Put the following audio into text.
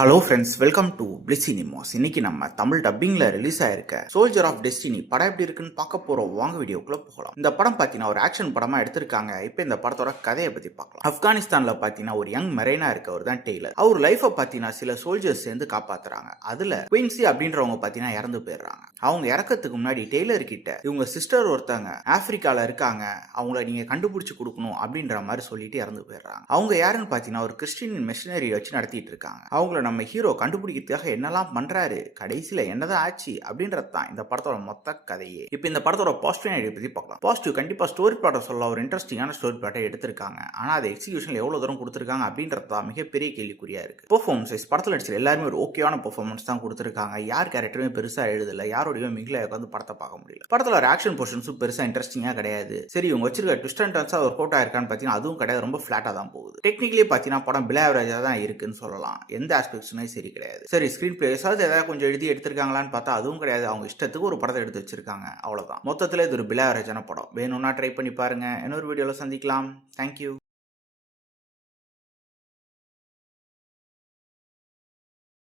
Hello friends, welcome to Bliss Cinemas. இன்னைக்கு நம்ம தமிழ் டப்பிங்ல ரிலீஸ் ஆயிருக்க சோல்ஜர் ஆஃப் டெஸ்டினி படம் எப்படி இருக்குன்னு பார்க்க போறோம். வாங்க வீடியோக்குள்ள போகலாம். இந்த படம் பார்த்தீங்கன்னா ஒரு ஆக்ஷன் படமா எடுத்திருக்காங்க. இப்போ இந்த படத்தோட கதையை பத்தி பார்க்கலாம். ஆப்கானிஸ்தான்ல பார்த்தீங்கன்னா ஒரு யங் மெரைனா இருக்கவர் தான் டெய்லர். அவர் லைஃபை பார்த்தீங்கன்னா சில சோல்ஜர்ஸ் சேர்ந்து காப்பாத்துறாங்க. அதுல குயின்சி அப்படின்றவங்க பார்த்தீங்கன்னா இறந்து போயிடுறாங்க. அவங்க இறக்கத்துக்கு முன்னாடி டெய்லர் கிட்ட இவங்க சிஸ்டர் ஒருத்தங்க ஆப்பிரிக்கால இருக்காங்க, அவங்கள நீங்க கண்டுபிடிச்சு கொடுக்கணும் அப்படின்ற மாதிரி சொல்லிட்டு இறந்து போயிடுறாங்க. அவங்க யாருன்னு பார்த்தீங்கன்னா ஒரு கிறிஸ்டின் மிஷனரி வச்சு நடத்திட்டு இருக்காங்க. அவங்கள நம்ம ஹீரோ கண்டுபிடிக்கிறதுக்காக என்னெல்லாம் பண்றாரு, கடைசியில என்னதான் ஆச்சு அப்படின்றது தான் இந்த படத்தோட மொத்த கதையே. இப்போ இந்த படத்தோட பாசிட்டிவ் ஐடியா பத்தி பார்க்கலாம். பாசிட்டிவ் கண்டிப்பா ஸ்டோரி பிளாட்டை சொல்ல ஒரு இன்ட்ரெஸ்டிங்கான ஸ்டோரி பிளாட்டை எடுத்திருக்காங்க. ஆனா அது எக்ஸிகியூஷன்ல எவ்வளவு தூரம் கொடுத்திருக்காங்க அப்படின்றது தான் மிகப்பெரிய கேள்விக்குறியா இருக்கு. பெர்ஃபார்மன்ஸ் படத்தில் நடிச்ச எல்லாருமே ஒரு ஓகேவான பெர்ஃபார்மன்ஸ் தான் கொடுத்திருக்காங்க. யார் கேரக்டருமே பெருசா எழுதல, யாரோடையும் மிகில உட்காந்து படத்தை பார்க்க முடியல. படத்துல ஒரு ஆக்ஷன் போர்ஷன்ஸும் பெருசா இன்ட்ரெஸ்டிங்கா கிடையாது. சரி, இவங்க வச்சிருக்க ட்விஸ்ட் அண்ட் டர்ன்ஸா ஒரு கோட்டா இருக்கான்னு பாத்தீங்கன்னா அதுவும் கிடையாது, ரொம்ப ஃபிளாட்டா தான் போகுது. டெக்னிக்கலி பாத்தீங்கன்னா படம் பிலோ ஆவரேஜா தான் இருக்குன்னு சொல்லலாம். எந்த ஆஸ்பெக்ட்ஸுமே சரி கிடையாது. சரி, ஸ்கிரீன் பிளேஸாவது ஏதாவது கொஞ்சம் எழுதி எடுத்திருக்காங்களான்னு பார்த்தா அதுவும் கிடையாது. அவங்க இஷ்டத்துக்கு ஒரு படத்தை எடுத்து வச்சிருக்காங்க, அவ்வளவுதான். மொத்தத்தில் இது ஒரு பிலோ ஆவரேஜான படம். வேணும்னா ட்ரை பண்ணி பாருங்க. இன்னொரு வீடியோல சந்திக்கலாம். தேங்க்யூ.